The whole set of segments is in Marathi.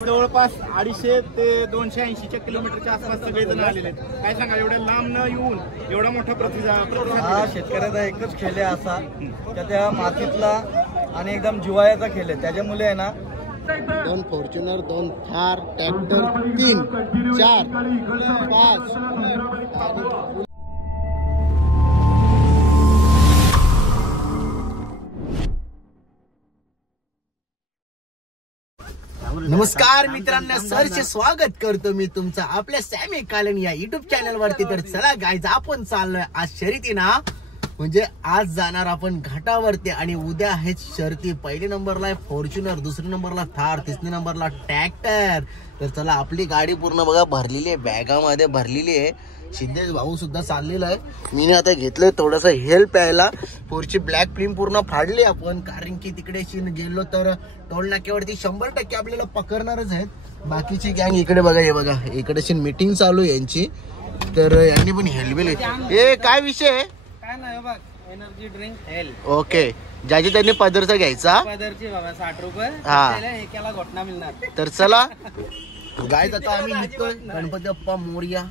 जवळपास 250 ते 280 किलोमीटरच्या आसपास सगळेजण आलेले आहेत. काय सांगा, एवढ्या लांब न येऊन एवढा मोठा प्रतिसाद हा शेतकऱ्याचा एकच खेळ आहे असा त्या मातीतला आणि एकदम जिवाळ्याचा खेळ आहे. त्याच्यामुळे आहे ना 2 फॉर्च्युनर, 2 थार, ट्रॅक्टर, 3, 4, 5 नमस्कार मित्रांनो, सरचे स्वागत करतो मी तुमचं आपल्या सॅमी कालन या युट्यूब चॅनल वरती. तर चला गाईज, आपण चाललोय आज शर्यती ना, म्हणजे आज जाणार आपण घाटावरती आणि उद्या आहेत शर्यती. पहिल्या नंबरला आहे फॉर्च्युनर, दुसऱ्या नंबरला थार, तिसऱ्या नंबरला ट्रॅक्टर. तर चला, आपली गाडी पूर्ण बघा भरलेली आहे, बॅगामध्ये भरलेली आहे. सिद्धेश भाऊ सुद्धा चाललेला आहे. मी आता घेतलंय थोडस हेल्प यायला. पुढची ब्लॅक फिल्म पूर्ण फाडली आपण, कारण की तिकडे गेलो तर टोल नाक्यावरती 100% आपल्याला पकडणारच आहेत. बाकीची गँग इकडे बघा, हे बघा इकडे मीटिंग चालू आहे यांची. तर यांनी पण हेल्मेट. हे काय विषय आहे? काय नाही बघ, एनर्जी ड्रिंक हेल्थ. ओके, ज्याची त्यांनी पदरचा घ्यायचा. पदरची बाबा 60 रुपये. हा, एकाला घोटना मिळणार. तर चला गाईज, आता आम्ही निघतोय. गणपती बाप्पा मोरया,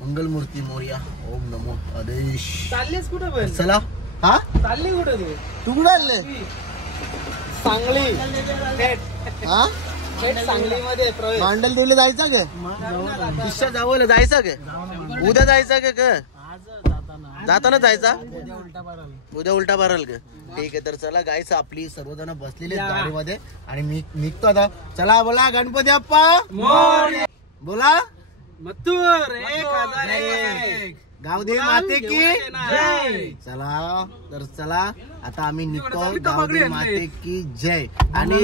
मंगलमूर्ती मोरया, ओम नमो आदेश. चाललीस कुठं पण? चला. हा, चालली कुठं तू? तू कुठं आले? सांगली. हा, सांगलीमध्ये प्रवेश. मांडल देवीला जायचं का? दिशा जावं जायचं का? उद्या जायचं का? जाताना जायचा? उद्या उलटा भराल का? ठीक आहे. तर चला गाईच, आपली सर्वजण बसलेली आहेत गाडीमध्ये आणि मी निघतो आता. चला, बोला गणपती बाप्पा बोला. मथुर 1001. गावदेवी माते की जय. चला, तर चला आता आम्ही निघतो. गावदेवी माते की जय. आणि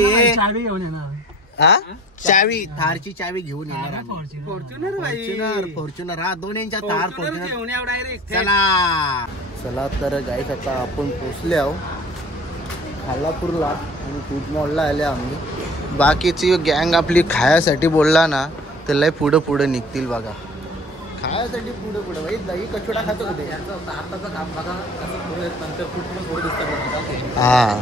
चावी, थारची चावी घेऊन येणार. फॉर्च्युनर हा, 2 इंचा थार फॉर्च्युनर. चला चला, तर गाईस आता आपण पोचले आहो खालापूरला आणि फूड मॉलला आले आम्ही. बाकीची गँग आपली खायासाठी बोलला ना तर लय पुढं पुढं निघतील बघा. खायासाठी पुढे पुढे भाई. दही कचोडा खातो का ते? हा,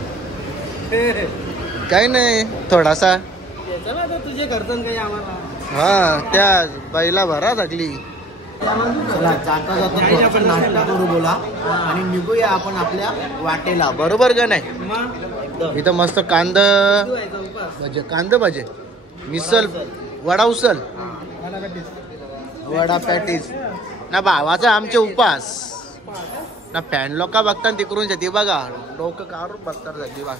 काही नाही, थोडासा. तुझे घरचं काही आम्हाला. हा, त्या बाईला भरा टाकली. चला, जाता जाता आपण नाश्ता करू बोला आणि निघूया आपण आपल्या वाटेला, बरोबर का नाही? इथं मस्त कांदा भाजे, मिसल, वडा उसल, वडा पॅटीस ना. भावाचा आमचे उपास ना. फॅन लोक बघतात तिकडून ती बघा, डोकं काढून बघतात झाली बघा.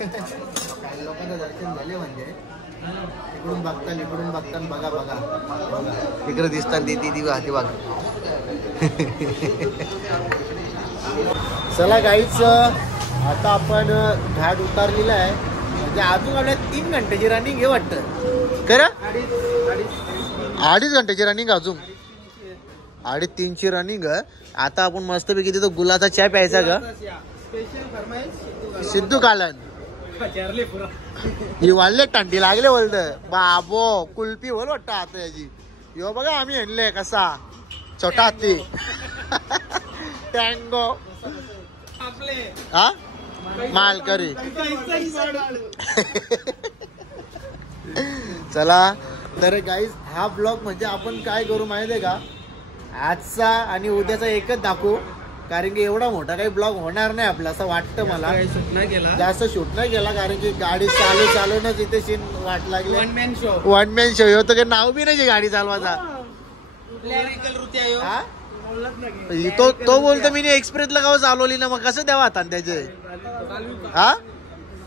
फॅन लोकांचं दर्शन झाले म्हणजे इकडून बघतात बघा बघा, तिकडे दिसतात ती बघा. चला गाईच, आता आपण घाट उतारलेला आहे. म्हणजे अजून आपल्या 3 घंट्याची रनिंग आहे वाटतं खरं. 2.5 घंट्याची रनिंग, अजून 2.5-3ची रनिंग आहे. आता आपण मस्तपैकी तिथं गुलाचा चहा प्यायचा का? सिद्धू कालन ही वाढले टांटी लागले बोलत बाबो. कुल्फी बोल वाटतं आता याची. यो बघा आम्ही आणले कसा छोटा हत्ती टँगो. हा, मालकरी. चला, तर गाईज हा ब्लॉग म्हणजे आपण काय करू माहिती आहे का, आजचा आणि उद्याचा एकच दाखवू. कारण की एवढा मोठा काही ब्लॉग होणार नाही आपला, असं वाटतं मला. जास्त शूट नाही केला, कारण की गाडी चालवूनच इथे सीन वाट लागली. वन मॅन शो होतं काही नाव बी नाही गाडी चालवायचा. तो बोलतो मी एक्सप्रेसला गाव चालवली ना, मग कसं द्यावा आता त्याचे. हा,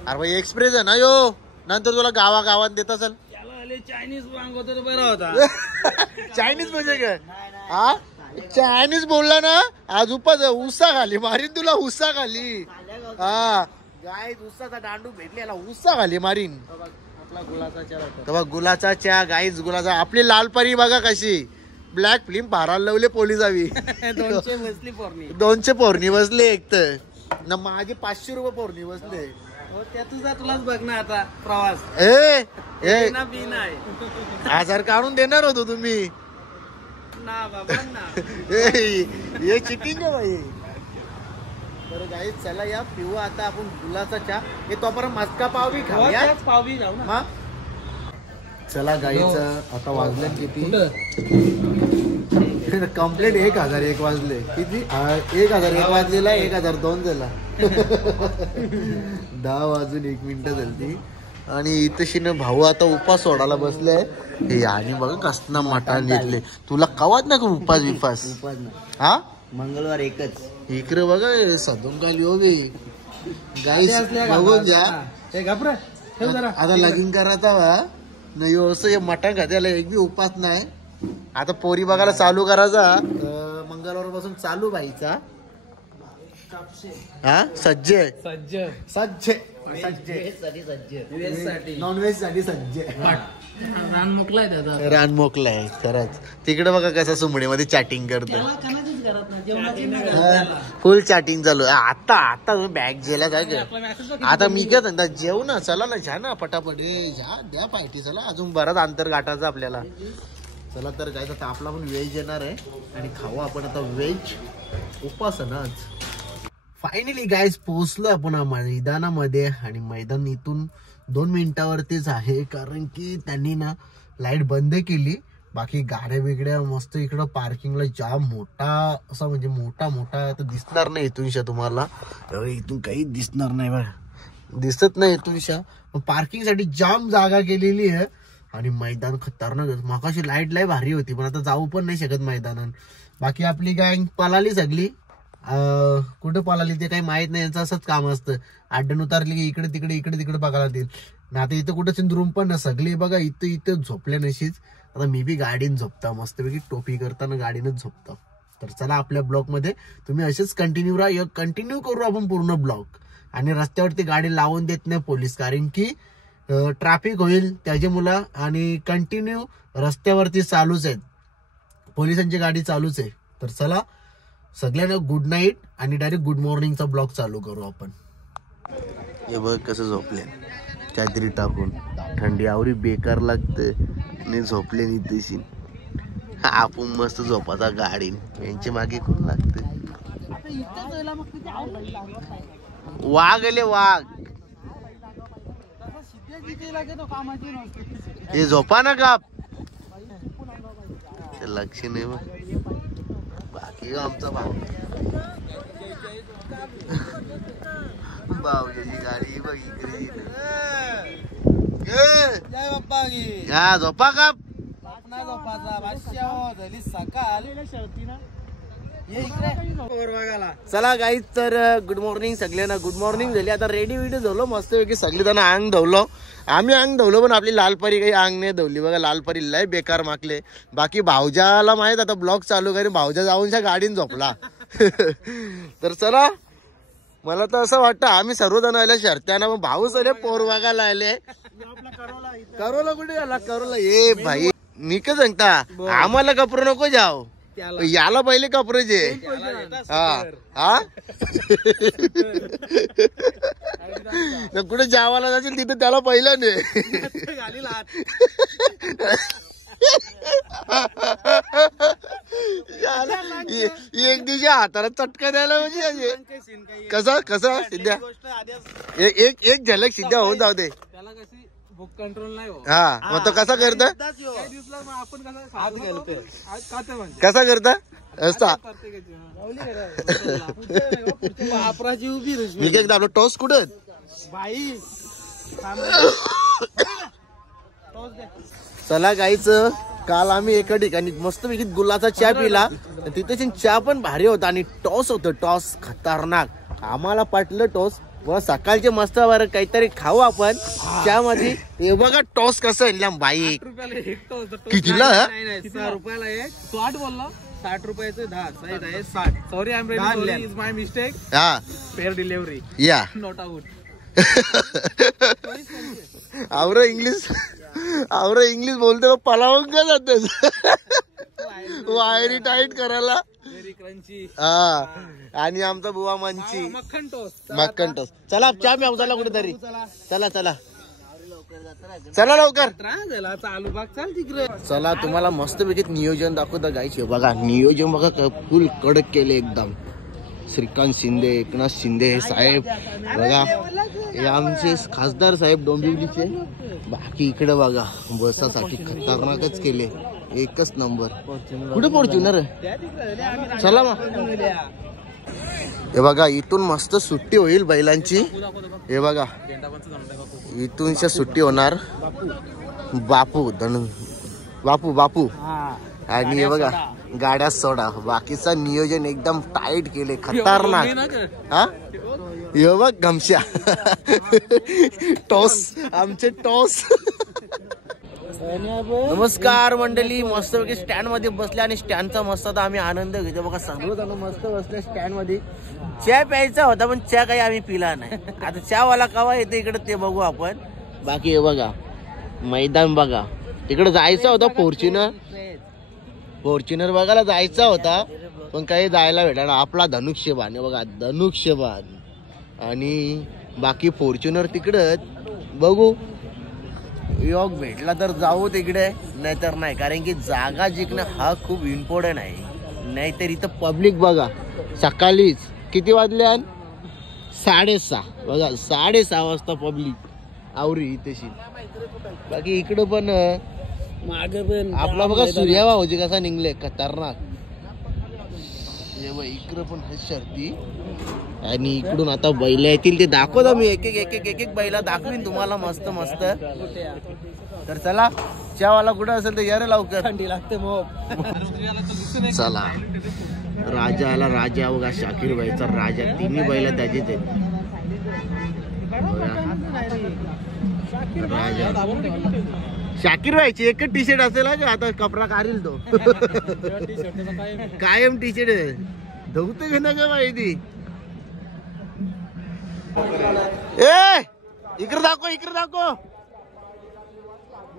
अरे भाई एक्सप्रेस आहे ना यो, नंतर तुला गावागावात देत असेल. चायनीज तर बरा होता. चायनीज म्हणजे काय? हा, चायनीज बोलला ना, आज उसा खाली मारीन तुला, उसा खाली. हा, गाय उसाचा दांडू भेटलेला, उसा खाली मारीन. गुलाचा चहा गाईज, गुलाचा. आपली लालपरी बघा कशी ब्लॅक फिल्म भारायला लावले पोलिसावी. 200 पोरणी बसले एक तर ना, माझे 500 रुपये पोरणी बसले. त्या तुलाच बघ ना आता प्रवास. हजार काढून देणार होतो तुम्ही ना बाबा ना. हे चिटिंग आहे भाई. तर गाईज चला, या पिऊ आता आपण गुलाचा चहा. हे तो आपण मस्का पाव बी खाऊया. पाव बी जाऊ ना. चला गाईचं आता वाजले किती कम्प्लीट 1001 वाजले किती 1001 वाजलेला 1002 झाला 10 वाजून 1 मिनिट झाली आणि इथं भाऊ आता उपास सोडायला बसले हे आणि बघा कसना मटण घेतले तुला कवाच ना उपास विपास हा मंगळवार एकच इकडे बघा सदून खाली हो गे गाई बघून जा आता लगीन करायचा वा नाही असं मटण खात्याला एक बी उपास नाही आता पोरी बघायला चालू करायचा मंगळवार पासून चालू बाईचा हा सज्ज सज्ज नॉनव्हेज साठी सज्ज रान मोकलाय खरंच तिकडे बघा कसं सुमडीमध्ये चॅटिंग करतो फुल चॅटिंग चालू आता आता बॅग जेला काय आता मी काय सांगता जेव ना चला ना छान ना पटापट जा द्या पाहिजे चला अजून बराच अंतर गाठायचं आपल्याला चला तर काय तर आपला पण व्हेज येणार आहे आणि खाऊ आपण आता व्हेज उपास ना आज फायनली गाईज पोहोचलो आपण मैदानामध्ये आणि मैदान इथून 2 मिनिटावरतीच आहे कारण की त्यांनी ना लाईट बंद केली बाकी गाड्या बिगड्या मस्त इकडं पार्किंगला जाम मोठा असा म्हणजे मोठा तर दिसणार नाही इथूनशा तुम्हाला इथून काही दिसणार नाही बघा दिसत नाही इथूनशा पार्किंग साठी जाम जागा केलेली आहे आणि मैदान खतरनाक मागाशी लाईट लय भारी होती पण आता जाऊ पण नाही शकत मैदानात बाकी आपली गँग पळाली सगळी कुठं पळाली ते काही माहित नाही यांचं असंच काम असतं अड्डण उतारली की इकडे तिकडे बघायला देईल ना आता इथं कुठं रूम पण ना सगळी बघा इथं झोपल्या नशीच आता मी बी गाडीन झोपता मस्तपैकी टोपी करताना गाडीनच झोपता तर चला आपल्या ब्लॉग मध्ये तुम्ही असेच कंटिन्यू राहा कंटिन्यू करू आपण पूर्ण ब्लॉग आणि रस्त्यावरती गाडी लावून देत नाही पोलीस कारण की ट्रॅफिक होईल त्याच्यामुळे आणि कंटिन्यू रस्त्यावरती चालूच आहेत पोलिसांची गाडी चालूच आहे तर चला सगळ्यांना गुड नाईट आणि डायरेक्ट गुड मॉर्निंगचा ब्लॉग चालू करू आपण हे बघ कसं झोपले काहीतरी टाकून थंडी आवडी बेकार लागते आणि झोपले नाही तशी आपण मस्त झोपाचा गाडी यांची मागे खूप लागते वाघ आले वाघ हे झोपा ना का लक्ष नाही बाकी आमचा भाऊजी गाडी बघ इकडे हा झोपा का चला गाईज तर गुड मॉर्निंग सगळ्यांना गुड मॉर्निंग झाली आता रेडी व्हिडिओ धवलो मस्त पैकी सगळी जण अंग धवलो आम्ही अंग धवलो पण आपली लालपरी काही अंग नाही धवली बघा लालपरी लय बेकार माकले बाकी भाऊजाला माहित आता ब्लॉग चालू करून भाऊजा जाऊनच्या गाडीन झोपला तर चला मला तर असं वाटतं आम्ही सर्वजण आले शर्त्याना मग भाऊ सरे पोर बघायला आले करोला कुठे आला करोला ये भाई मी काय सांगता आम्हाला कपडे नको जाओ याला पहिले कपड्याचे हा कुठे जावाला जाशील तिथे त्याला पहिलं नाही एक दिवशी हाताला चटका द्यायला म्हणजे कसा सिद्ध्या एक झलक सिद्ध्या होऊन जाऊ दे भूक कंट्रोल नाही हा मग तो कसा करता कसा करता आपलं टॉस कुठं बाई चला गाईच काल आम्ही एका ठिकाणी मस्त पैकी गुलाचा चहा पिला तिथे चहा पण भारी होता आणि टॉस होतं टॉस खतरनाक आम्हाला पटलं टॉस सकाळचे मस्त बरं काहीतरी खाऊ आपण त्यामध्ये हे बघा टॉस कसं आहे बाई कितीला 6 रुपयाला एक तो 8 बोलला 60 रुपयाचे 10 साईज आहे 60 sorry I am ready is my mistake हा फेअर डिलिव्हरी या नॉट आउट आवरं इंग्लिश बोलते पलावून का जाते वायरी टाईट करायला हा आणि आमचा बुवा मंची मक्खन टोस चला चहा मी आमचा कुठेतरी चला लवकर चला तुम्हाला मस्त पैकी नियोजन दाखवतं गायचे बघा नियोजन बघा फुल कडक केले एकदम श्रीकांत शिंदे एकनाथ शिंदे हे साहेब बघा हे आमचे खासदार साहेब डोंबिवलीचे बाकी इकडे बघा बसासाठी खतरनाकच केले, एकच नंबर. कुठे फॉर्च्युनर चला मग. हे बघा इथून मस्त सुट्टी होईल बैलांची. हे बघा इथूनच्या सुट्टी होणार. बापू बापू आणि हे बघा गाड्या सोडा. बाकीचा नियोजन एकदम टाईट केले, खतरनाक. हा हे बघ गमशा टॉस, आमचे टॉस. नमस्कार मंडळी, मस्त पैकी स्टँड मध्ये बसले आणि स्टँडचा मस्त आता आम्ही आनंद घेतो. बघा सर्वजण मस्त बसले स्टँड मध्ये. चहा प्यायचा होता पण चहा काही आम्ही पिला नाही. आता चहा वाला कवा येते इकडे ते बघू आपण. बाकी हे बघा मैदान बघा. तिकडे जायचा होता फॉर्च्युनर बघायला जायचा होता पण काही जायला भेटला. आपला धनुष्यबाण बघा, धनुष्यबाण. आणि बाकी फॉर्च्युनर तिकडं बघू, योग भेटला तर जाऊ तिकडे, नाहीतर नाही. कारण की जागा जिंकणं हा खूप इम्पॉर्टंट आहे. नाहीतर इथं पब्लिक बघा सकाळीच किती वाजल्या 6:30 बघा, 6:30 वाजता पब्लिक आवरी इथेशी. बाकी इकडं पण आपला बघा सूर्या भाऊजी कसा निघले, खतरनाक. इकडं पण शर्ती. आणि इकडून आता बैल येतील ते दाखवतो मी. एक एक बैला दाखवीन तुम्हाला मस्त मस्त. तर चला, चहावाला कुठं असेल तर यार लवकर. चला राजा आला. राजा बघा, शाकीर भाईचा राजा. तिन्ही बैला त्याचेच आहेत. राजा शाकीर भाईची एकच टी शर्ट असेल का आता, कपडा काढील तो. कायम टी शर्ट धुते घे ना का माहिती. इकडे दाखव.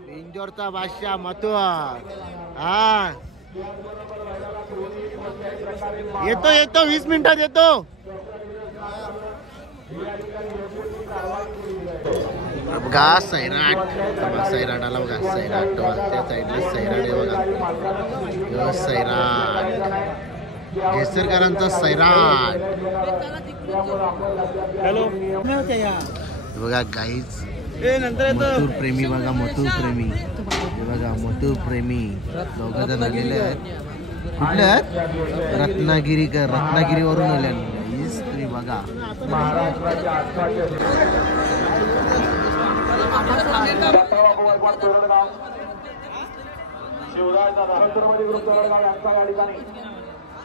इंजोरचा बादशाह महत्व. हा येतो 20 मिनिटात येतो. बघा सैराट आला बघा. सैराट त्या साईडला सैराट आहे बघा. सैराट केसरकरांचा सैराट. बघा गाईज मथुर प्रेमी बघा, मथुर प्रेमी. बघा मथुर प्रेमी दोघ जण आलेले आहेत. कुठले आहेत? रत्नागिरीवरून आले स्त्री बघा.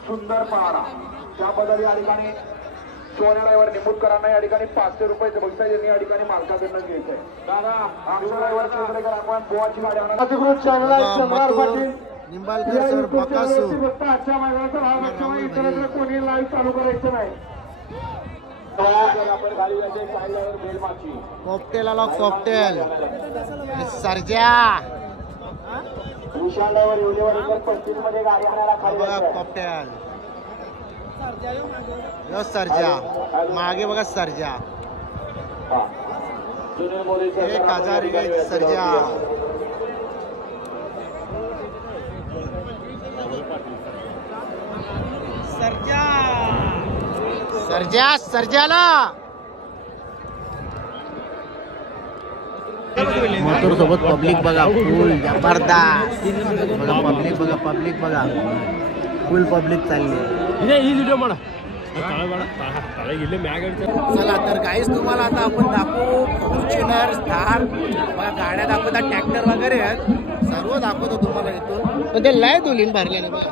सुंदर पहारा त्याबद्दल या ठिकाणी सोन्या ड्रायव्हर निंबूतकरांना या ठिकाणी 500 रुपयाचं बक्षीस यांनी या ठिकाणी मालकाकडनं घ्यायचंय. दादा अक्षर ड्रायव्हर केंद्रेकर आपण गोवाची गाडी आणणार. अधिकृत चॅनल आहे चंद्रार पाटील निंबाळकर सर बकासूर. आजच्या मैदानाचा भाग असल्यामुळे इतरांकडे कोणी लाईव्ह चालू करायचं नाही. आपण गाडी यायचे साईडवर बेलमाची कॉकटेल आला. कॉकटेल सरजा विशाल ड्रायव्हर युनिव्हर्सिटी 35 मध्ये गाडी आणायला खाली कॉकटेल. सरजा मागे बघा. सरजा 1000 सरजा. सर्जाला मथुर सोबत पब्लिक बघा, फुल जबरदस्त. बघा पब्लिक बघा, फुल पब्लिक चालली. चला तर गाईस तुम्हाला आता आपण दाखवू फॉर्च्युनर, थार बघा गाड्या दाखवतात, ट्रॅक्टर वगैरे आहेत, सर्व दाखवतो तुम्हाला इथून. पण ते लय धुलीन भरले ना बघा.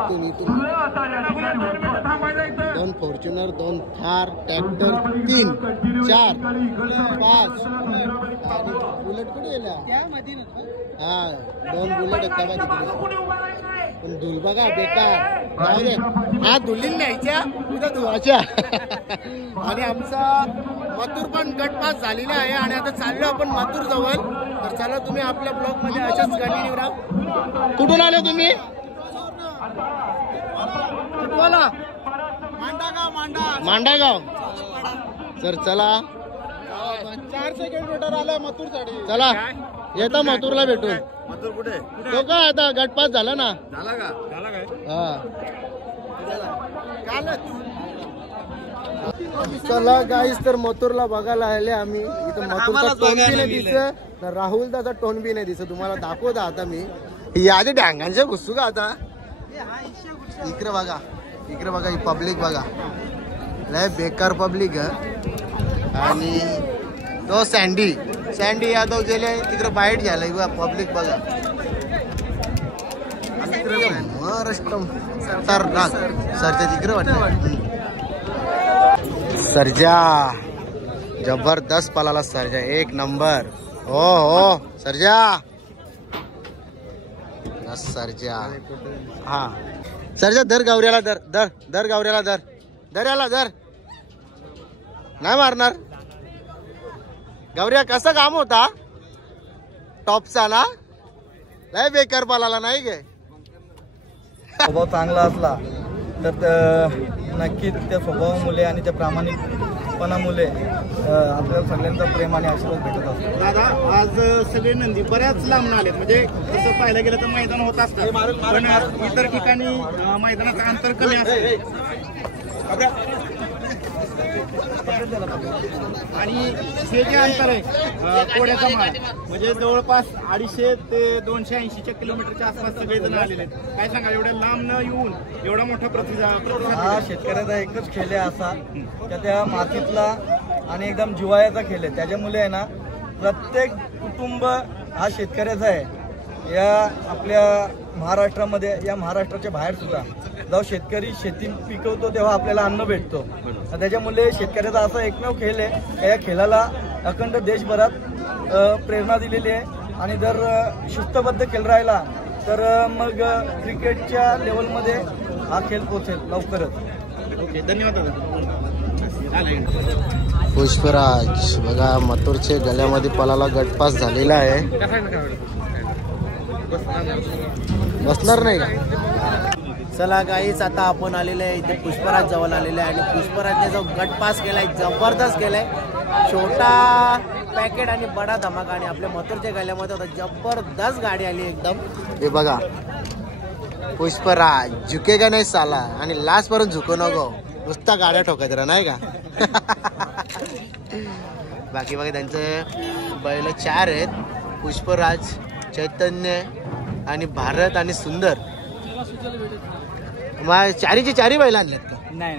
इथून 2 फॉर्च्युनर, 2 थार, ट्रॅक्टर 3, 4, 5 आणि बुलेट कुठे गेल्या. हा 2 बुलेट आहेत का पण धुल बघा बेकार. हा धुलीन न्यायच्या उद्या धुवायच्या. आणि आमचा मथुर पण गटपास झालेला आहे आणि आता चाललो आपण मथुर जवळ. तर चला तुम्ही आपल्या ब्लॉग मध्ये अशाच कंटिन्यू राहा. कुठून आले तुम्ही? मांडागाव. सर चला 400 किलोमीटर आलाय मथुर साठी. चला येता मथुरला भेटून. मथुर कुठे तो का आता गटपास झाला ना. झाला काय हा कालच चला गाईस, तर मथुरला बघायला आले आम्ही. इथं मथुरचा टोन बी नाही दिसत, राहुल दाचा टोन बी नाही दिसत. तुम्हाला दाखवता आता मी यादी डांगांच्या घुसू का आता. इकडे बघा, इकडे बघा, ही पब्लिक बघा, लय बेकार पब्लिक आहे. आणि तो सँडी यादव गेले तिकडे बाईट घ्यायला. पब्लिक बघा, महाराष्ट्र सरच्या तिकडे वाटतं. सर्जा जबरदस्त पळाला, सर्जा एक नंबर. हो हो सर्जा, सर्जा. हा सर्जा, धर गावऱ्याला, धर धर धर गावऱ्याला, धर धर याला, धर. नाही मारणार गावऱ्या. कसा काम होता टॉपचा ना, लय बेकार पळाला नाही गे. स्वभाव चांगला असला तर नक्कीच त्या स्वभावामुळे आणि त्या प्रामाणिकपणामुळे आपल्याला सगळ्यांचा प्रेम आणि आशीर्वाद भेटत असतो. दादा, आज सगळे नंदी बऱ्याच लांब आलेत. म्हणजे तसं पाहायला गेलं तर मैदान होत असतं, पण इतर ठिकाणी मैदानाचं अंतर कमी असतं. आणि हे जे अंतर आहे कोड्याचा माळ, म्हणजे जवळपास 250 ते 280 किलोमीटरच्या आसपास सगळे जण आलेले आहेत. काय सांगा, एवढ्या लांब न येऊन एवढा मोठा प्रतिसाद. हा शेतकऱ्याचा एकच खेळ आहे असा, त्या मातीतला आणि एकदम जिव्हाळ्याचा खेळ आहे. त्याच्यामुळे आहे ना, प्रत्येक कुटुंब हा शेतकऱ्याचा आहे. या आपल्या महाराष्ट्रामध्ये, या महाराष्ट्राच्या बाहेर सुद्धा जेव्हा शेतकरी शेती पिकवतो तेव्हा आपल्याला अन्न भेटतो. त्याच्यामुळे शेतकऱ्याचा असा एकमेव खेळ आहे. या खेळाला अखंड देशभरात प्रेरणा दिलेली आहे. आणि जर शिस्तबद्ध खेळ राहिला तर मग क्रिकेटच्या लेवलमध्ये हा खेळ पोहोचेल लवकरच. ओके, धन्यवाद दादा. पुष्पराज बघा, मथुरचे गळ्यामध्ये पळाला गटपास झालेला आहे. बसणार नाही का. चला गाईच, आता आपण आलेले आहे इथे पुष्पराज जवळ आलेले आहे. आणि पुष्पराजने जो गटपास केलाय जबरदस्त केलाय. छोटा पॅकेट आणि बडा धमाका. आणि आपल्या मथुरच्या गळ्यामध्ये होता, जबरदस्त गाडी आली एकदम. हे बघा, पुष्पराज झुकेगा नाही साला, आणि लास्ट पर्यंत झुकू नको, नुसता गाड्या ठोकायचं रा नाही का. बाकी बघा, त्यांचे बैल 4 आहेत, पुष्पराज, चैतन्य आणि भारत आणि सुंदर. मग चारीचे 4 बैल आणलेत का. नाही,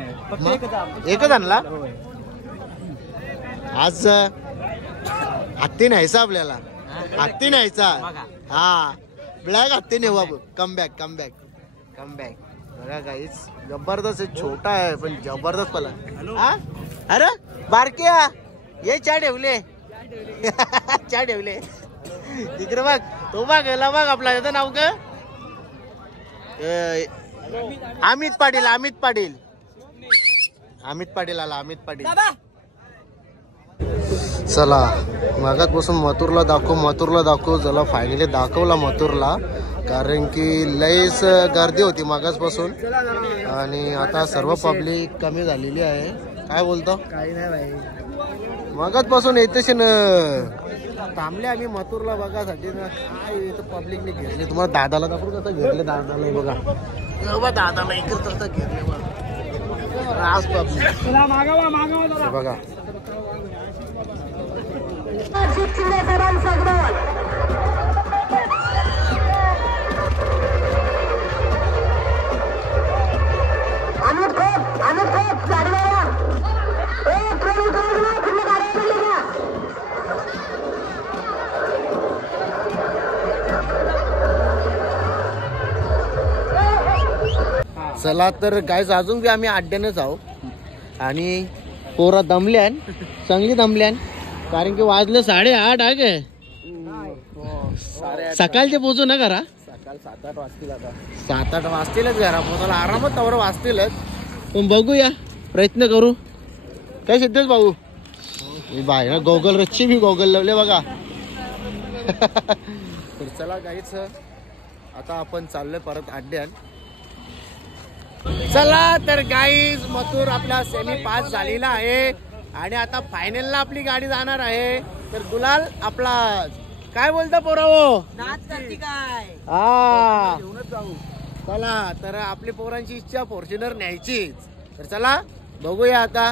एकच आणला आज. हत्ती न्यायचा आपल्याला, हत्ती न्यायचा. हा, ब्लॅक हत्ती नेऊ बाबू. Comeback comeback comeback. बघा काहीच जबरदस्त आहे. छोटा आहे पण जबरदस्त पला. अरे बारक्या, ये 4 ठेवले. 4 ठेवले तिकडे बघ. तो बघ बघ, आपला याचं नाव का, अमित पाटील. अमित पाटील, अमित पाटील आला. अमित पाटील. चला, मागातपासून मथुरला दाखव चला, फायनली दाखवला मथुरला. कारण की लयच गर्दी होती मागासपासून, आणि आता सर्व पब्लिक कमी झालेली आहे. काय बोलतो. काही नाही भाई, मागातपासून येतेच थांबले आम्ही मथुरला बघासाठी ना. काय इथं पब्लिकने घेतले. तुम्हाला दादाला दाखवू कसं घेतले. दादाला बघा, दादाला इकडे तसं घेतले बघा. चला तर गाईज, अजून बी आम्ही अड्ड्यानच आहोत. आणि पोरा दमल्यान, चांगली दमल्यान. कारण की वाजले 8:30 आहे गे. सकाळचे पोचू ना घरा. सकाळ 7-8 वाजतील. आता 7-8 वाजतीलच घरा पोचायला, आरामात तवर वाजतीलच. पण बघूया, प्रयत्न करू. काय सिद्धेश भाऊ बाय ना, गोगल रच्ची बी गोगल लावले बघा. तर चला गाईच, आता आपण चाललोय परत अड्ड्यान. चला तर गाईज, मथुर आपला सेमी पास झालेला आहे. आणि आता फायनलला आपली गाडी जाणार आहे. तर गुलाल आपला. काय बोलता पोरावो, हा चला. तर आपली पोरांची इच्छा फॉर्च्युनर न्यायचीच. तर चला बघूया आता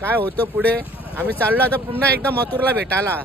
काय होतं पुढे. आम्ही चाललो आता पुन्हा एकदा मथुरला भेटायला.